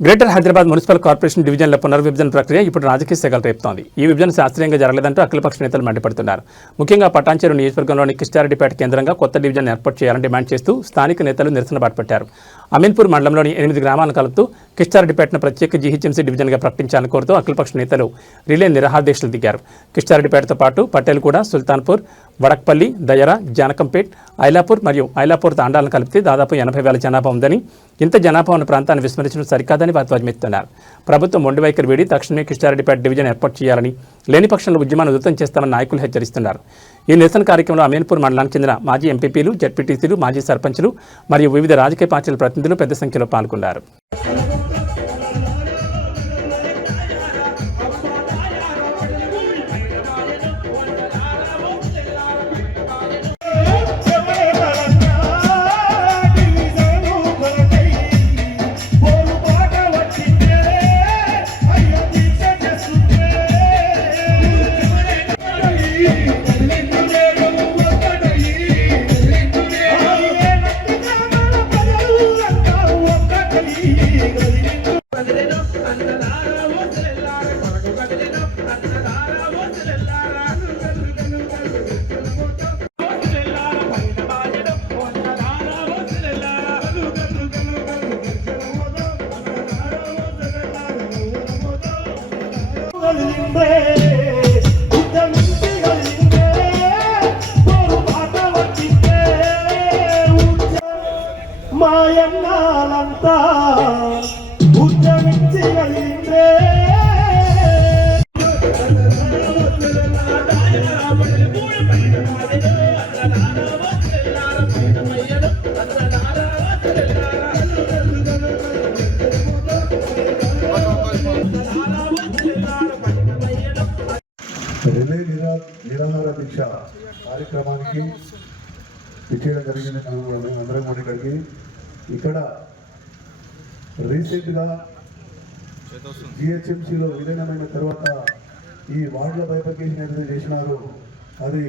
Greater Hyderabad municipal corporation డివిజన్ల పునర్విభజన ప్రక్రియ ఇప్పుడు రాజకీయ సెగలు రేపుతోంది. ఈ విభజన శాస్త్రీయంగా జరగలేదంటూ అఖిలపక్ష నేతలు మండిపడుతున్నారు. ముఖ్యంగా పటాన్చెరు నియోజకవర్గంలోని కిష్టారెడ్డిపేట కేంద్రంగా కొత్త డివిజన్ ఏర్పాటు చేయాలని డిమాండ్ చేస్తూ స్థానిక నేతలు నిరసన బాటపట్టారు. అమీన్పూర్ మండలంలోని 8 గ్రామాలను కలుపుతూ కిష్టారెడ్డిపేటను ప్రత్యేక జీహెచ్ఎంసీ డివిజన్గా ప్రకటించాలని కోరుతూ అఖిలపక్ష నేతలు రిలే నిరాహారదీక్షలు దిగారు. కిష్టారెడ్డిపేటతో పాటు పటేల్గూడ, సుల్తాన్పూర్, వడక్పల్లి, దయరా, జానకంపేట్, ఐలాపూర్ మరియు ఐలాపూర్ తాండాలను కలిపితే దాదాపు 80,000 జనాభా ఉందని, ఇంత జనాభా ఉన్న ప్రాంతాన్ని విస్మరించడం సరికాదని వారు ధ్వజమెత్తున్నారు. ప్రభుత్వం మొండి వైఖరి వీడి తక్షణమే కిష్టారెడ్డిపేట డివిజన్ ఏర్పాటు చేయాలని, లేని పక్షంలో ఉద్యమాన్ని ఉధృతం చేస్తామని నాయకులు హెచ్చరిస్తున్నారు. ఈ నిరసన కార్యక్రమంలో అమీన్పూర్ మండలానికి చెందిన మాజీ ఎంపీపీలు, జడ్పీటీసీలు, మాజీ సర్పంచులు మరియు వివిధ రాజకీయ పార్టీల ప్రతినిధులు పెద్ద సంఖ్యలో పాల్గొన్నారు. మాయన్నాలంతా ఉద్యమించగలిగిందే రిలే నిరాహార దీక్ష కార్యక్రమానికి ఇచ్చేయడం జరిగింది. అందరం కూడా ఇక్కడ రీసెంట్గా జిహెచ్ఎంసీలో విలీనమైన తర్వాత ఈ వార్డుల బైఫర్కేషన్ ఏదైతే చేసినారో అది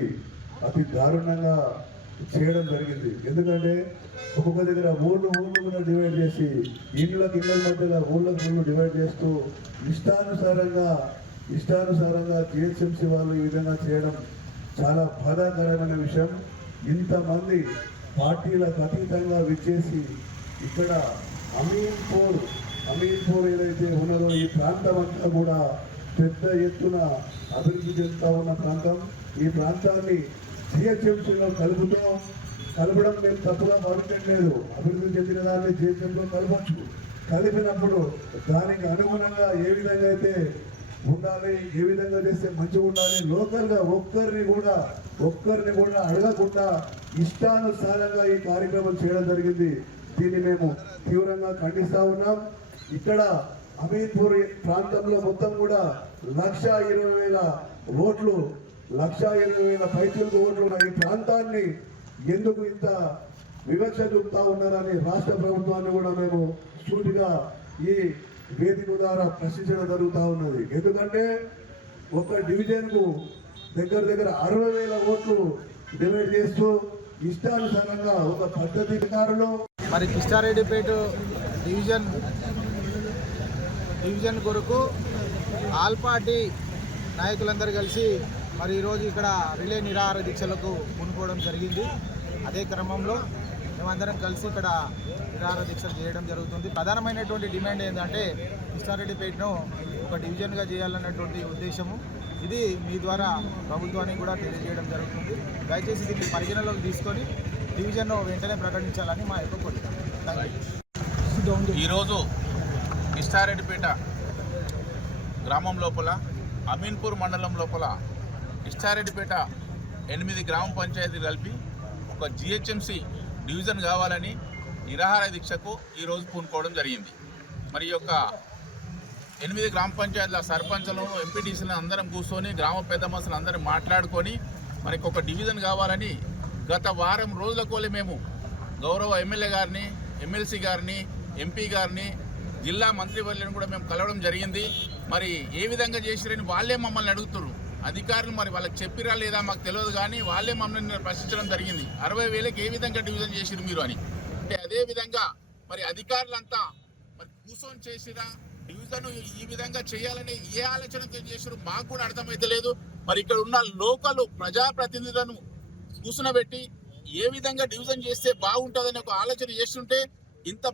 అతి దారుణంగా చేయడం జరిగింది. ఎందుకంటే ఒక్కొక్క దగ్గర ఊళ్ళు కూడా డివైడ్ చేసి ఇళ్ళకి ఇళ్ళ మధ్యలో ఊళ్ళకు డివైడ్ చేస్తూ ఇష్టానుసారంగా జిహెచ్ఎంసీ వాళ్ళు ఈ విధంగా చేయడం చాలా బాధాకరమైన విషయం. ఇంతమంది పార్టీలకు అతీతంగా విచ్చేసి ఇక్కడ అమీన్పూర్ ఏదైతే ఉన్నదో ఈ ప్రాంతం అంతా కూడా పెద్ద ఎత్తున అభివృద్ధి చెందుతూ ఉన్న ప్రాంతం. ఈ ప్రాంతాన్ని జిహెచ్ఎంసీలో కలపడం మేము తప్పుగా భావించట్లేదు. అభివృద్ధి చెందిన దాన్ని జిహెచ్ఎంసీలో కలపచ్చు. కలిపినప్పుడు దానికి అనుగుణంగా ఏ విధంగా అయితే ఉండాలి, ఏ విధంగా చేస్తే మంచిగా ఉండాలి, లోకల్గా ఒక్కరిని కూడా అడగకుండా ఇష్టానుసారంగా ఈ కార్యక్రమం చేయడం జరిగింది. దీన్ని మేము తీవ్రంగా ఖండిస్తూ ఉన్నాం. ఇక్కడ అమీన్పూర్ ప్రాంతంలో మొత్తం కూడా 1,20,000 ఓట్లు, 1,20,000 పైచులకు ఓట్లు ఉన్న ఈ ప్రాంతాన్ని ఎందుకు ఇంత వివక్ష చూపుతా ఉన్నారని రాష్ట్ర ప్రభుత్వాన్ని కూడా మేము సూటిగా ఈ వేదిక ద్వారా ప్రశ్నించడం జరుగుతూ ఉన్నది. ఎందుకంటే ఒక డివిజన్కు దగ్గర 60,000 ఓట్లు డివైడ్ చేస్తూ ఇష్టానుసారంగా ఒక పద్ధతి అధికారులు మరి కిష్టారెడ్డిపేట డివిజన్ కొరకు ఆల్ పార్టీ నాయకులందరూ కలిసి మరి ఈరోజు ఇక్కడ రిలే నిరాహార దీక్షలకు పూనుకోవడం జరిగింది. అదే క్రమంలో మేమందరం కలిసి ఇక్కడ నిరాహార దీక్షలు చేయడం జరుగుతుంది. ప్రధానమైనటువంటి డిమాండ్ ఏంటంటే కిష్టారెడ్డిపేటను ఒక డివిజన్గా చేయాలన్నటువంటి ఉద్దేశము. ఇది మీ ద్వారా ప్రభుత్వానికి కూడా తెలియజేయడం జరుగుతుంది. దయచేసి దీన్ని పరిగణలోకి తీసుకొని డివిజన్ను వెంటనే ప్రకటించాలని మా యొక్క కోరిక. ఈరోజు కిష్టారెడ్డిపేట గ్రామం లోపల, అమీన్పూర్ మండలం లోపల కిష్టారెడ్డిపేట 8 గ్రామ పంచాయతీలు కలిపి ఒక జిహెచ్ఎంసీ డివిజన్ కావాలని నిరాహార దీక్షకు ఈరోజు పూనుకోవడం జరిగింది. మరి యొక్క 8 గ్రామ పంచాయతీల సర్పంచులను, ఎంపీటీసీలను అందరం కూర్చొని గ్రామ పెద్ద మనుషులు అందరం మాట్లాడుకొని మనకి ఒక డివిజన్ కావాలని గత వారం రోజుల కోలి మేము గౌరవ ఎమ్మెల్యే గారిని, ఎమ్మెల్సీ గారిని, ఎంపీ గారిని, జిల్లా మంత్రివర్యులను కూడా మేము కలవడం జరిగింది. మరి ఏ విధంగా చేసిరని వాళ్ళే మమ్మల్ని అడుగుతున్నారు. అధికారులు మరి వాళ్ళకి చెప్పిరా లేదా మాకు తెలియదు, కానీ వాళ్ళే మమ్మల్ని ప్రశ్నించడం జరిగింది. 60,000కి ఏ విధంగా డివిజన్ చేసిరు మీరు అని. అంటే అదేవిధంగా మరి అధికారులంతా మరి కూర్చొని చేసిరా డివిజన్ ఈ విధంగా చేయాలని ఏ ఆలోచనతో చేసారు మాకు కూడా అర్థమైతే లేదు. మరి ఇక్కడ ఉన్న లోకల్ ప్రజాప్రతినిధులను కూర్చునబెట్టి ఏ విధంగా డివిజన్ చేస్తే బాగుంటుందని ఒక ఆలోచన చేస్తుంటే ఇంత